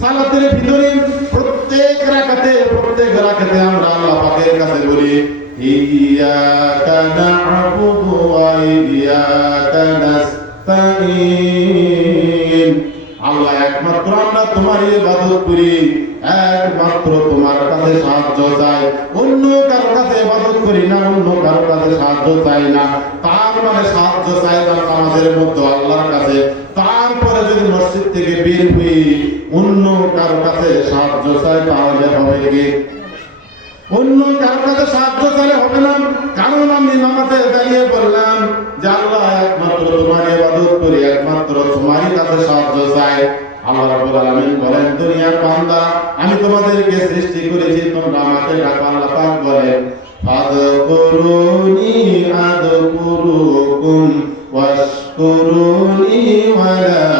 সালাতের ভিতরে প্রত্যেক রাকাতে প্রত্যেক রাকাতে আমরা আল্লাহ পাকের কাছে বলি, ইয়াকা না'বুদু ওয়া ইয়াকা আল্লাহ একমাত্র আমরা তোমার ইবাদত করি, একমাত্র তোমার কাছে সাহায্য চাই। অন্য কারও কাছে ইবাদত করি না, অন্য কারও কাছে সাহায্য চাই না। তার মানে সাহায্য চাই না আমাদের মধ্যে আল্লাহর কাছে। মসজিদ থেকে বের হই অন্য কারও কাছে সাহায্য চাই, তাহলে হবে কি? অন্য কারও কাছে সাহায্য চাইলে হবে না, কারণ আমি নামাজে দাঁড়িয়ে বললাম যে আল্লাহ একমাত্র তোমার ইবাদত করি, একমাত্র তোমারই কাছে সাহায্য চাই। আল্লাহ রাব্বুল আলামিন বলেন, দুনিয়ার বান্দা, আমি তোমাদেরকে সৃষ্টি করেছি, তোমরা আমাকে ডাকো, আল্লাহ পাক বলেন, ফাদকুরুনি আদকুরুকুম ওয়াশকুরুনি ওয়ালা